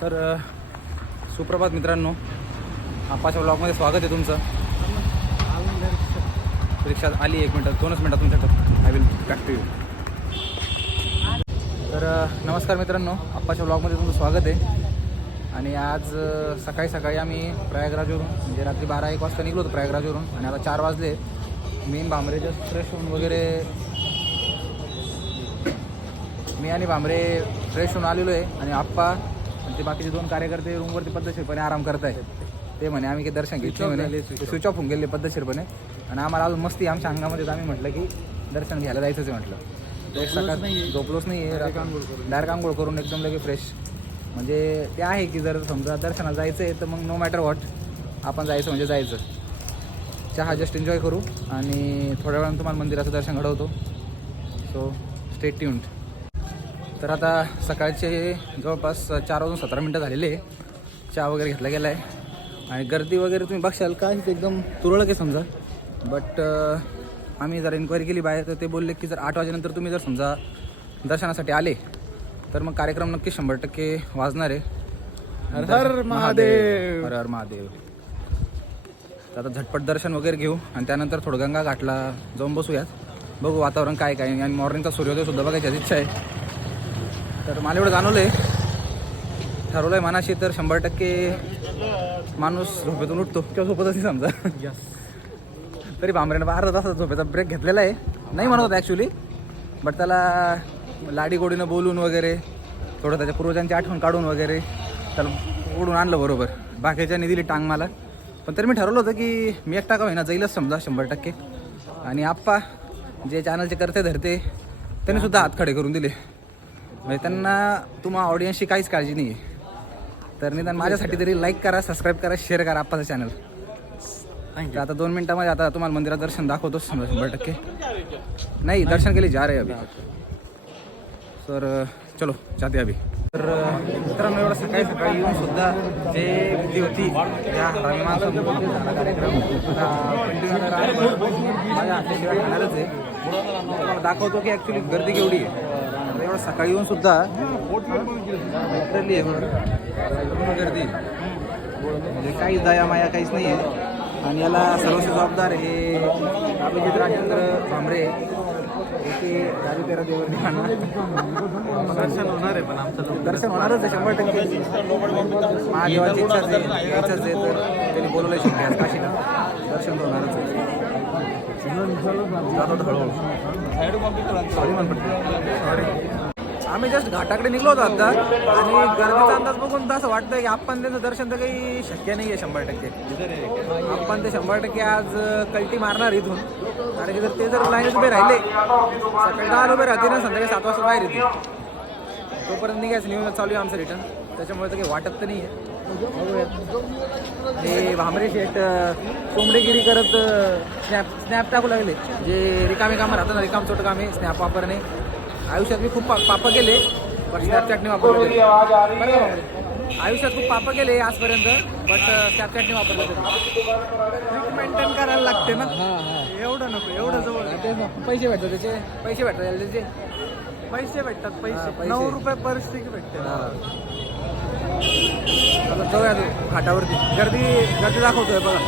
तर सुप्रभात मित्रांनो, आपाच्या ब्लॉगमध्ये स्वागत आहे तुमचं. रिक्षा आली 1 मिनटात 2च मिनटात तुमच्याकडं. I will back to you. तर नमस्कार मित्रांनो, आपाच्या ब्लॉगमध्ये तुमचं स्वागत आहे. आणि आज सकाळी आम्ही प्रयागराजवरून म्हणजे रात्री 12-1 वाजता निघलो होतो प्रयागराजवरून. आणि आता 4 वाजले. मी भांबरे जस्ट फ्रेश होऊन वगैरे मी आणि भांबरे फ्रेश होऊन आलेलो आहे. आणि आप्पा ते बाकीचे 2 कार्यकर्ते रूमवरती पद्धतशीरपणे आराम करत आहेत. ते म्हणे आम्ही काही दर्शन घेतले म्हणे, स्विच ऑफ होऊन गेले पद्धतशीरपणे. आणि आम्हाला अजून मस्ती आमच्या अंगामध्ये, आम्ही म्हटलं की दर्शन घ्यायला जायचंच आहे. म्हटलं एक सकाळ झोपलोच नाही आहे, डायरेक्ट आंघोळ करून एकदम लगे फ्रेश. म्हणजे ते आहे की जर समजा दर्शनाला जायचं आहे तर मग नो मॅटर व्हॉट आपण जायचं म्हणजे जायचं. चहा जस्ट एन्जॉय करू आणि थोड्या वेळानं तुम्हाला मंदिराचं दर्शन घडवतो. So stay tuned. तर आता सकाळचे जवळपास 4:17 झालेले आहे. चहा वगैरे घेतला गेला आहे आणि गर्दी वगैरे तुम्ही बघशाल का एकदम तुरळक आहे समजा. बट आम्ही जर एन्क्वायरी केली बाहेर तर ते बोलले की जर 8 वाजेनंतर तुम्ही जर समजा दर्शनासाठी आले तर मग कार्यक्रम नक्की 100% वाजणार आहे. हर हर महादेव, हर हर महादेव. तर आता झटपट दर्शन वगैरे घेऊ आणि त्यानंतर थोडं गंगा घाटला जाऊन बसूयात. बघू वातावरण काय काय. आणि मॉर्निंगचा सूर्योदयसुद्धा बघायची इच्छा आहे. तर मला एवढं जाणवलं आहे, ठरवलं आहे मनाशी तर 100% माणूस झोपेतून उठतो किंवा झोपत असेल समजा. तरी भांबरेनं अर्धा तासाचा झोपेचा ब्रेक घेतलेला आहे. नाही म्हणत होता ॲक्च्युली, बट त्याला लाडीगोडीनं बोलून वगैरे थोडं त्याच्या पूर्वजांची आठवण काढून वगैरे त्याला ओढून आणलं बरोबर. बाकीच्यांनी दिली टांग मला. पण तरी मी ठरवलं होतं की मी एकटा का होईना जाईलच समजा 100%. आणि आप्पा जे चॅनलचे करते धरते त्यांनी सुद्धा हात खडे करून दिले. म्हणजे त्यांना तुम्हाला ऑडियन्सची काहीच काळजी नाही आहे. तर निदान माझ्यासाठी तरी लाईक करा, सबस्क्राईब करा, शेअर करा आप्पाचं चॅनल. तर आता 2 मिनटामध्ये आता तुम्हाला मंदिरात दर्शन दाखवतो 100%. नाही दर्शन केले जा रहे अभी. सर चलो जाते अभी. तर मित्रांनो एवढं सकाळी येऊन सुद्धा जे विधी होती त्या हनुमानासोबत झाला कार्यक्रम माझ्या हाताशिवाय खाणारच आहे. तुम्हाला दाखवतो की ॲक्च्युली गर्दी केवढी आहे. एवढं सकाळी येऊन सुद्धा गर्दी म्हणजे काहीच दया माया काहीच नाही आहे. आणि याला सर्वस्व जबाबदार हे अभिजित राजेंद्र भांबरे हे गाडी तेरा देवर दर्शन होणार आहे. पण आमचं दर्शन होणारच आहे 100%. महादेवाची इच्छाच आहे, यायचंच आहे. तर त्यांनी बोलवलं शेवटी आज काशीला दर्शन होणारच आहे. आम्ही जस्ट घाटाकडे निघलो होतो आता आणि गर्दीचा अंदाज बघून तर असं वाटतं की आपण त्यांचं दर्शन तर काही शक्य नाही आहे 100%. आपण ते 100% आज कल्टी मारणार इथून. कारण की जर ते जर लाईनीत उभे राहिले सकाळी 10 उभे राहते ना, संध्याकाळी 7 वाजता बाहेर येते. तोपर्यंत निघायचं निघून चालू आहे आमचं रिटर्न. त्याच्यामुळे तर काही वाटत तर नाही आहे. हे भांबरे शेट कोंबडेगिरी करत स्नॅप टाकू लागले. जे रिकामी कामं राहतात ना, रिकामचोट कामे स्नॅप वापरणे. आयुष्यात मी खूप पापं केले बट स्नॅपचॅटने वापरले. आयुष्यात खूप पापं केले आजपर्यंत बट स्नॅपचॅटने वापरलं. मेंटेन करायला लागते ना. एवढं नको, एवढं जवळ पैसे भेटतात त्याचे, पैसे भेटतात त्याचे, पैसे भेटतात. पैसे 9 रुपये परिस्थिती भेटते. आता जाऊया घाटावरती. गर्दी दाखवतोय बघा.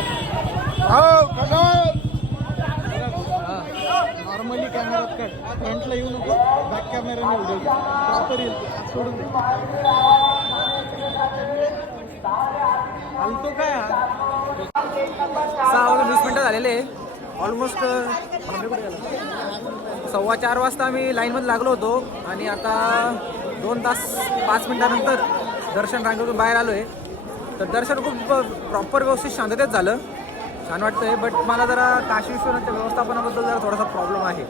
नॉर्मली कॅमेरात कट, फ्रंटला येऊ नको, बॅक कॅमेराने व्हिडिओ प्रॉपर येईल सोडून दे. हलतो काय 6:20 झालेले ऑलमोस्ट. 3:15 वाजता आम्ही लाईनमध्ये लागलो होतो आणि आता 2 तास 5 मिनिटानंतर दर्शन रांगेतून बाहेर आलो आहे. तर दर्शन खूप प्रॉपर व्यवस्थित शांततेत झालं, छान वाटतं आहे. बट मला जरा काशी विश्वनाथच्या व्यवस्थापनाबद्दल जरा थोडासा प्रॉब्लेम आहे.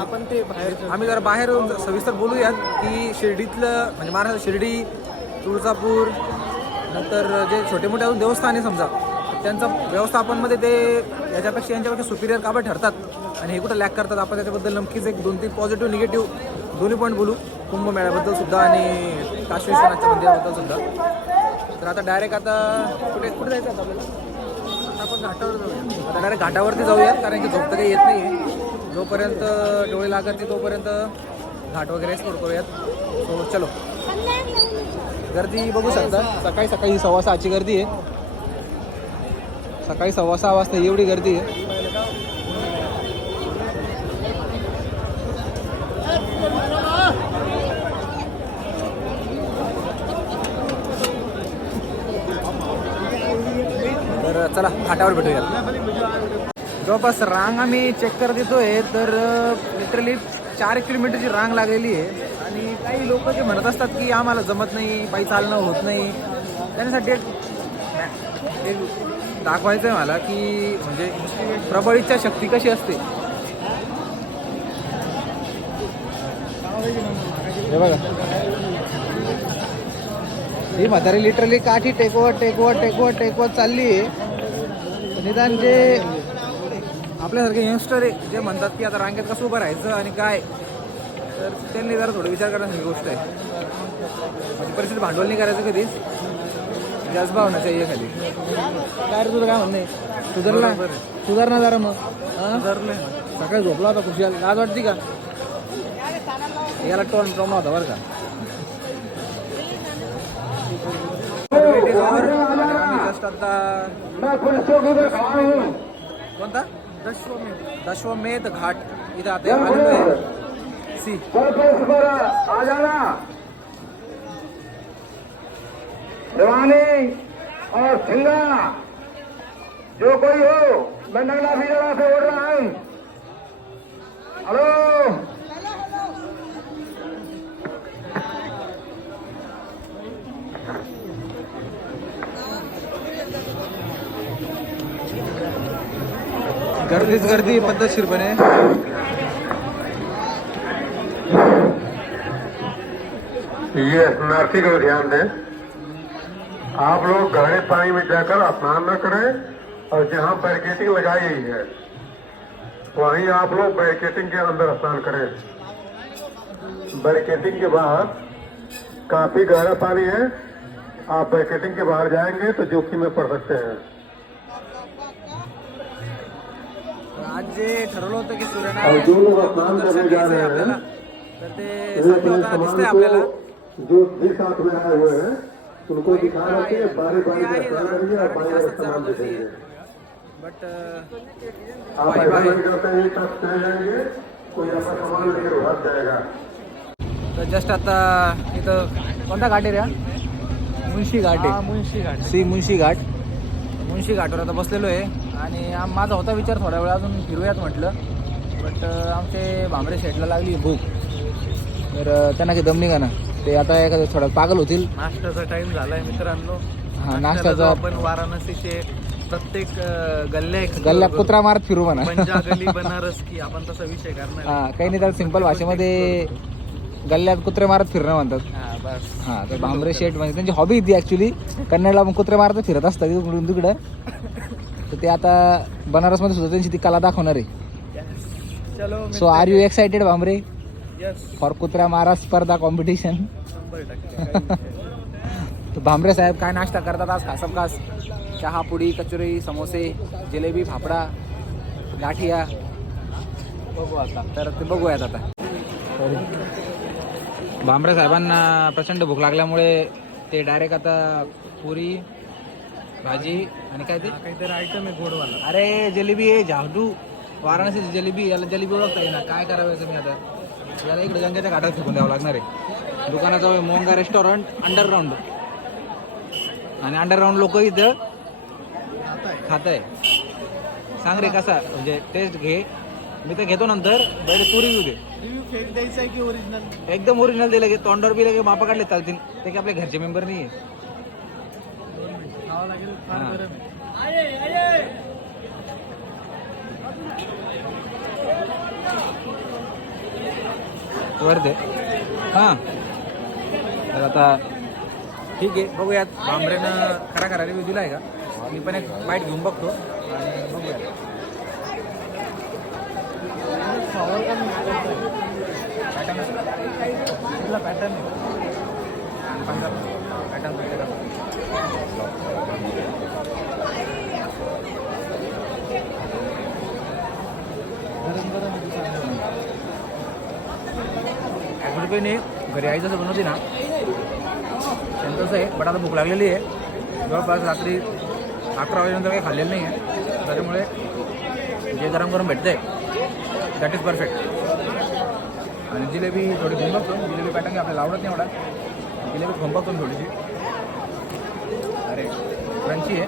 आपण ते आम्ही जरा बाहेर सविस्तर बोलूयात की शिर्डीतलं म्हणजे महाराष्ट्र शिर्डी, तुळजापूर नंतर जे छोटे मोठे अजून देवस्थान आहे समजा त्यांचं व्यवस्थापनमध्ये ते यांच्यापेक्षा सुपिरियर का बरं ठरतात आणि हे कुठं लॅक करतात. आपण त्याच्याबद्दल नक्कीच 1-2-3 पॉझिटिव्ह निगेटिव्ह दोन्ही पॉईंट बोलू. कुंभमेळ्याबद्दल सुद्धा आणि काशी विश्वनाथच्या मंदिराबद्दल सुद्धा. तर आता डायरेक्ट आता कुठे जायचं आता आपल्याला? आपण घाटावर जाऊया. आता डायरेक्ट घाटावरती जाऊयात कारण की झोप तर काही येत नाही. जोपर्यंत डोळे लागत नाही तोपर्यंत घाट वगैरे एक्सप्लोर करूयात. सो चलो. गर्दी बघू शकता. सकाळी सकाळी 6:15ची गर्दी आहे. सकाळी 6:15 वाजता एवढी गर्दी आहे. तर चला फाट्यावर भेटूया. जवळपास रांग आम्ही चेक करत येतोय तर लिटरली 4 किलोमीटरची रांग लागलेली आहे. आणि काही लोक जे म्हणत असतात की आम्हाला जमत नाही, पायी चालणं होत नाही, त्याच्यासाठी एक दाखवायचं आहे मला की म्हणजे प्रबळ इच्छा शक्ती कशी असते. हे बघा, ही म्हातारी लिटरली काठी टेकवत चालली आहे. निदान जे आपल्यासारखे यंगस्टर आहे जे म्हणतात की आता रांगेत कसं उभं राहायचं आणि काय, तर त्यांनी जरा थोडं विचार करण्यासारखी गोष्ट आहे. म्हणजे परिस्थिती भांडवल नाही करायचं कधीच, जास्त भावना चाहिए खाली. काय रे तुझं काय म्हणणं आहे? सुधार ना जरा. मग सुधारलं सकाळी झोपला होता खुशाल, लाज वाटते का? याला टोन होता बरं का. जस्ट आता कोणता दशवमेध घाट इथं आता आलेलो आहे. सी जवानी और सिंगा जो कोई हो, मैं नगला फिजला से उड़ रहा हूँ. हेलो, गर्दीच गर्दी पद्धतशीरपणे. ये शरणार्थी को ध्यान दें. आप लोग गहरे पानी में जाकर स्नान न करें और जहाँ बैरिकेटिंग लगाई गई है वहीं आप लोग बैरिकेटिंग के अंदर स्नान करें. बैरिकेटिंग के बाद काफी गहरा पानी है, आप बैरिकेटिंग के बाहर जाएंगे तो जोखिम में पड़ सकते हैं. आज जे ठरवलं होतं की और सूर्यनारायण जो लोग स्नान करने जा रहे आपल्याला, हैं तर ते सत्य होताना दिसतंय आपल्याला. जो भी साथ में आए हुए हैं उनको दिखा रहे हैं. बारी बारी का स्नान करेंगे और बारी बारी सामान दिखेंगे. बट आप ऐसा नहीं करते हैं तब चले जाएंगे, कोई आपका सामान लेकर भाग जाएगा. तर जस्ट आता इथं कोणता घाट आहे रे? मुन्शी घाट आहे. मुन्शी घाट. मुन्शी घाटवर आता बसलेलो आहे. आणि माझा होता विचार थोड्या वेळ अजून फिरूयात म्हटलं, बट आमचे भांबरे शेटला लागली भूक, तर त्यांना काही दम निघा ना. ते आता एखाद्या थोडा पागल होतील. नाश्त्याचा टाइम झालाय मित्रांनो. हा, नाश्त्याचा आपण वाराणसीचे प्रत्येक गल्ल्या कुत्रा मारत फिरू म्हणा. गली बनारस की आपण तसा विषय करणार. हा, काही नाही, त्याला सिंपल भाषेमध्ये गल्ल्यात कुत्रे मारत फिरणं म्हणतात. बस. हा, तर भांबरे शेट म्हणजे त्यांची हॉबी ती ॲक्च्युली. कन्नडला पण कुत्रे मारत फिरत असतात इकडून तिकडं. तर ते आता बनारसमध्ये सुद्धा त्यांची ती कला दाखवणार आहे. चलो. सो आर यू एक्साइटेड भांबरे यस, फॉर कुत्रा मारा स्पर्धा कॉम्पिटिशन? 100%. तर भांबरे साहेब काय नाश्ता करतात आज खासम खास? चहा, पुडी, कचोरी, समोसे, जिलेबी, फाफडा, गाठिया. बघू आता, तर ते बघूयात आता. भांबरे साहेबांना प्रचंड भूक लागल्यामुळे ते डायरेक्ट आता पुरी, भाजी आणि काय ते काहीतरी आयटम आहे गोडवाला. अरे जलेबी आहे, झाडू. वाराणसीची जलेबी, याला जलेबी ओळखता येईल ना? काय करावं तुम्ही आता? याला इकडे गंगेच्या घाटात फेकून द्यावं लागणार आहे. दुकानाजवळ मोंगा रेस्टॉरंट अंडरग्राऊंड, आणि अंडरग्राऊंड लोक इथं खात आहे. सांग रे कसा, म्हणजे टेस्ट घे. मी तर घेतो नंतर, पहिले तू रिव्ह्यू दे. रिव्ह्यू फेक द्यायचा आहे की ओरिजिनल? एकदम ओरिजिनल दिलं की तोंडावर बी लगे मापा काढले चालतील. ते की आपले घरचे मेंबर नाही आहे. खावं लागेल. फार हा. गरम आहे. वर दे. हां, तर आता ठीक आहे, बघूयात. भांबरेनं खरा रिव्ह्यू दिला आहे का? मी पण एक बाईट घेऊन बघतो आणि बघूयात. पॅटर्न काही नाही, घरी आई जसं बनवते ना त्यांचं आहे. बट आता भूक लागलेली आहे. जवळपास रात्री 11 वाजेनंतर काही खाल्लेलं नाही आहे. त्याच्यामुळे जे गरम गरम भेटतं आहे दॅट इज परफेक्ट. आणि जिलेबी थोडी खाऊन बघतो. जिलेबी पॅटर्न आपल्याला आवडत नाही एवढा. जिलेबी खाऊन बघतो थोडीशी. अरे क्रंची आहे.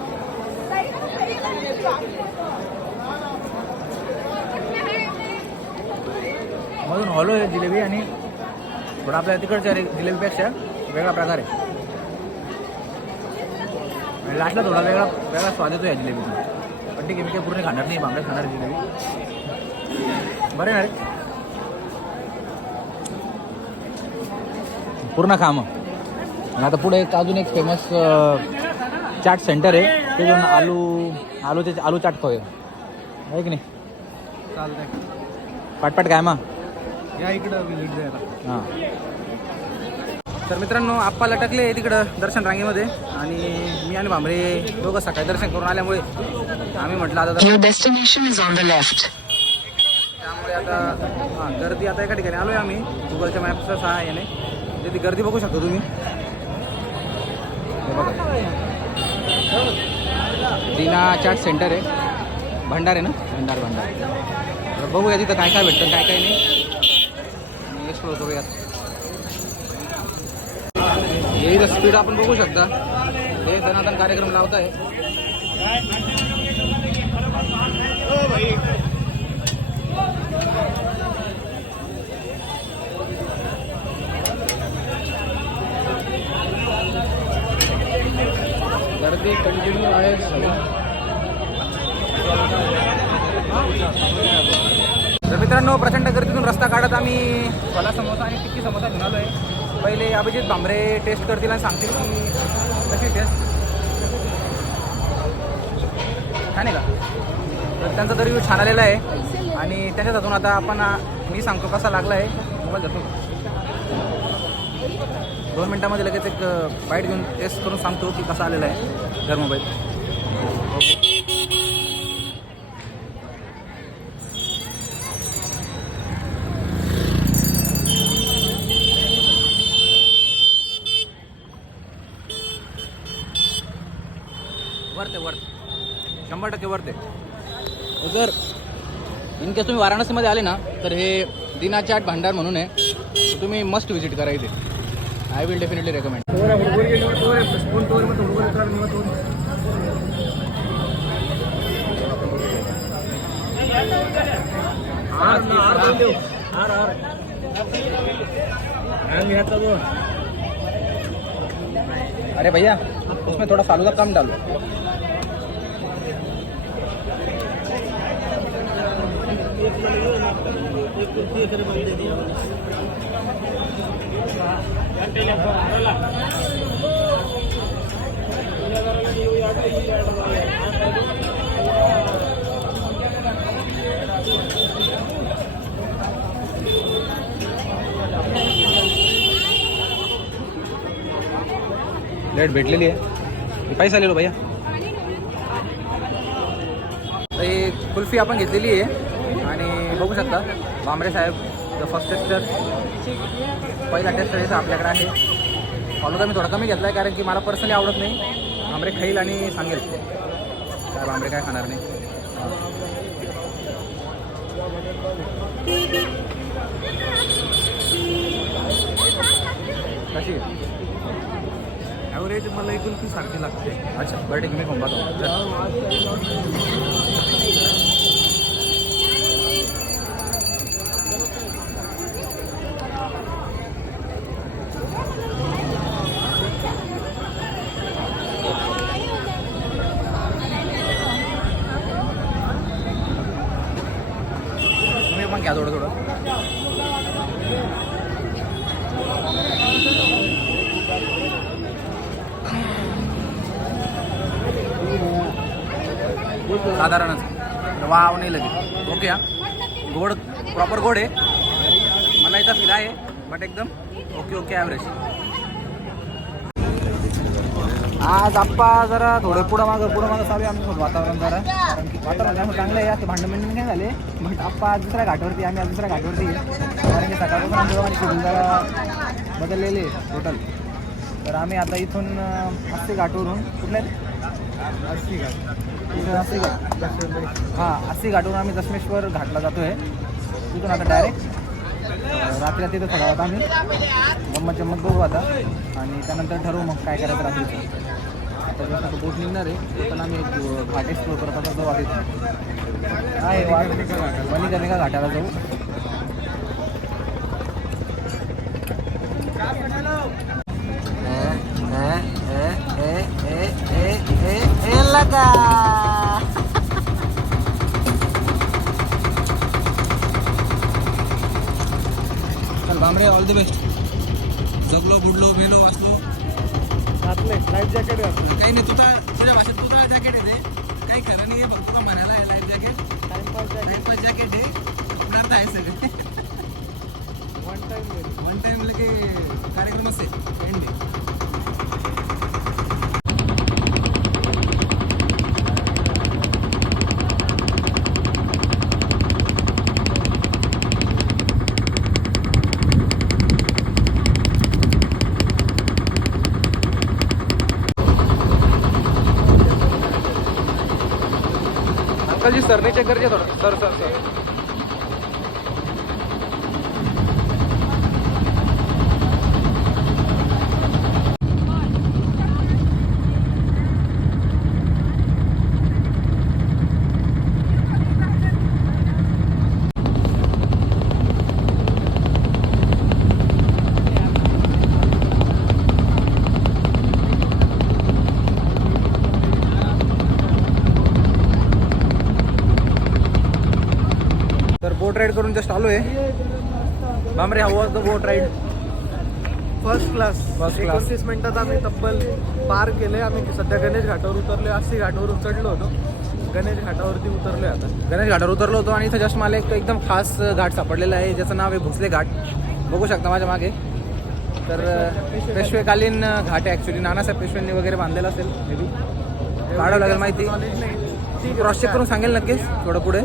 मधून हॉलो आहे जिलेबी आणि थोडा आपल्या तिकडच्या जिलेबीपेक्षा वेगळा प्रकार आहे. आणि लास्टला थोडा वेगळा स्वाद येतो या जिलेबीचा. पण ठीक आहे, मी काही पूर्ण खाणार नाही. बांगड्यात खाणार जिलेबी. बरं ना रे, पूर्ण खा मग. आणि आता पुढे एक अजून एक फेमस चाट सेंटर आहे. ते जाऊन आलू चाट खाऊया, आहे की नाही? चालतंय. पाटपाट काय मग. या इकडं विजिट द्यायला. हां. तर मित्रांनो, आप्पा लटकले तिकडं दर्शन रांगेमध्ये. आणि मी आणि भांबरे दोघं सकाळी दर्शन करून आल्यामुळे आम्ही म्हटलं आता Your destination is on the left. त्यामुळे आता हां गर्दी आता एका ठिकाणी आलो आहे आम्ही गुगलच्या मॅपच्या सहाय्याने. म्हणजे ती गर्दी बघू शकता तुम्ही. हे बघा, दीना चाट सेंटर आहे. भंडार आहे ना, भंडार. तर बघूया तिथं काय काय भेटतं काय काय नाही. एक्सप्लोर करूयात. हे स्पीड आपण बघू शकता. हे सनातन कार्यक्रम लावत आहे. गर्दी कंटिन्यू आहे सगळं. तर मित्रांनो, प्रचंड गर्दीतून रस्ता काढत आम्ही छोला समोसा आणि टिक्की समोसा घेऊन आलो आहे. पहिले अभिजित भांबरे टेस्ट करतील आणि सांगतील की कशी टेस्ट छान आहे का. तर त्यांचा तर रिव्ह्यू छान आलेला आहे. आणि त्याच्याच हातून आता मी सांगतो कसा लागला आहे. मोबाईल घेतो 2 मिनटामध्ये लगेच एक बाईट घेऊन टेस्ट करून सांगतो की कसा आलेला आहे घर मोबाईल. ओके. वर्थ 100% वर्थ आहे. जर इनकेस तुम्ही वाराणसीमध्ये आले ना तर हे दीना चाट भांडार म्हणून आहे. तुम्ही मस्ट व्हिजिट करा इथे. I will definitely recommend. अरे भैया, उसमें थोड़ा फालूदा कम डालो. प्लेट भेटलेली आहे. पैसा ले लो भैया. तर ही कुल्फी आपण घेतलेली आहे आणि बघू शकता भांबरे साहेब द फर्स्ट टेस्टर. पहिला टेस्टर याचा आपल्याकडे आहे. फालुदा मी थोडा कमी घेतला आहे कारण की मला पर्सनली आवडत नाही. भांबरे खाईल आणि सांगेल काय भांबरे काय खाणार नाही. कशी ॲव्हरेज मला कुल्फी सारखी लागते. अच्छा बरं ठीक, मी खाऊन पाहतो. तुम्ही पण घ्या थोडं थोडं. साधारणच वाव नाही लगे. ओके. गोड प्रॉपर गोड आहे. मला इथं फिला आहे बट एकदम ओके ॲव्हरेज. आज आप्पा जरा थोडं पुढं मागं चालू आहे आमचं वातावरण जरा. कारण की वातावरण त्यामुळे चांगलं आहे. असे भांडण काय झाले बट आप्पा आज दुसऱ्या घाटावरती, आम्ही आज दुसऱ्या घाटावरती आहे. कारण की सकाळपासून आमच्या दोघांनी शेड्यूल जरा बदललेले टोटल. तर आम्ही आता इथून अस्सी घाटवरून कुठले अस्सी घाट अस्सी घाट हां अस्सी घाटवरून आम्ही दशमेश्वर घाटला जातो आहे. तिथून आता डायरेक्ट रात्री तिथं थोडा होता आम्ही गंमत बघू आता आणि त्यानंतर ठरवू मग काय करायचं रात्रीचं. आता जसं आता बोट निघणार आहे तो पण आम्ही एक घाट एक्सप्लोर करत आता जाऊ आधी आहे वणीकर्णिका घाटाला जाऊ. चल बांबरे ऑल द बेस्ट. जगलो बुडलो मेलो वाचलो घातले लाईफ जॅकेट घातलं. काही नाही. तुझ्या भाषेत तुझा जॅकेट आहे ते काही खरं नाही आहे. फक्त तुला म्हणायला आहे लाईफ जॅकेट लाईफ जॅकेट आहे पदार्थ आहे सगळे. वन टाइम लगे कार्यक्रमच आहे एंड आहे. अंकल जी सरने चेक करिए थोड़ा. Sir sir sir boat ride करून जस्ट आलो आहे. बांबरे how was the boat ride? First class. First class. 29 मिनिटात आम्ही तब्बल पार केले. आम्ही सध्या गणेश घाटावर उतरले. अस्सी घाटावरून चढलो होतो. गणेश घाटावरती उतरलोय आता. गणेश घाटावर उतरलो होतो आणि इथं जस्ट मला एक एकदम खास घाट सापडलेला आहे ज्याचं नाव आहे भोसले घाट. बघू शकता माझ्या मागे. तर पेशवेकालीन घाट आहे ॲक्च्युली. नानासाहेब पेशव्यांनी वगैरे बांधलेला असेल मे बी. काढावं लागेल माहिती. नॉलेज नाही. क्रॉस चेक करून सांगेल नक्कीच थोडं पुढे.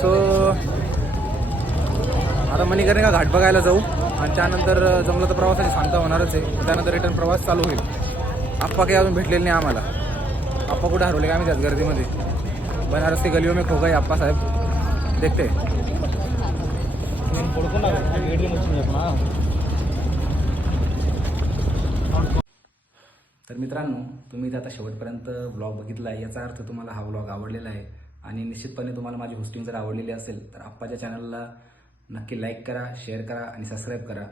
सो आता मणिकर्णिका घाट बघायला जाऊ आणि त्यानंतर जमलं तर प्रवासाची सांगता होणारच आहे. त्यानंतर रिटर्न प्रवास चालू होईल. आप्पा काही अजून भेटलेले नाही आम्हाला. आप्पा कुठे हरवले का आम्ही त्याच गर्दीमध्ये. बनारस की गलियों में खो गए आप्पा साहेब. देखते तर मित्रांनो तुम्ही जर आता शेवटपर्यंत व्लॉग बघितला आहे याचा अर्थ तुम्हाला हा व्लॉग आवडलेला आहे आणि निश्चितपणे तुम्हाला माझी होस्टिंग जर आवडलेली असेल तर आप्पाच्या चॅनलला नक्की लाईक करा, शेअर करा आणि सबस्क्राईब करा.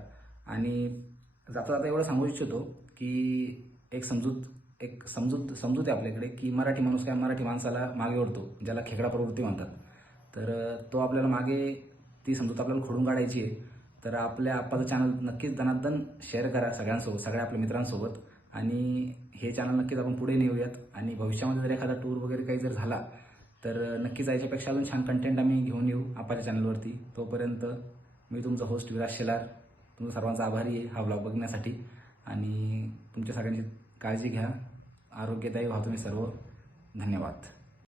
आणि जाता जाता एवढं सांगू इच्छितो की एक समजूत आहे आपल्याकडे की मराठी माणूस काय मराठी माणसाला मागे ओढतो, ज्याला खेकडा प्रवृत्ती म्हणतात. तर तो आपल्याला मागे ती समजूत आपल्याला खोडून काढायची आहे. तर आपल्या आप्पाचं चॅनल नक्कीच दणादण शेअर करा सगळ्यांसोबत, सगळ्या आपल्या मित्रांसोबत. आणि हे चॅनल नक्कीच आपण पुढे नेऊयात आणि भविष्यामध्ये जर एखादा टूर वगैरे काही जर झाला तर नक्कीच याच्यापेक्षा अजून छान कंटेंट आम्ही घेऊन येऊ आपल्या चॅनलवरती. तोपर्यंत मी तुमचा होस्ट विराज शेलार तुमचा सर्वांचा आभारी आहे हा व्लॉग बघण्यासाठी. आणि तुमच्या सगळ्यांची काळजी घ्या. आरोग्यदायी व्हा तुम्ही सर्व. धन्यवाद.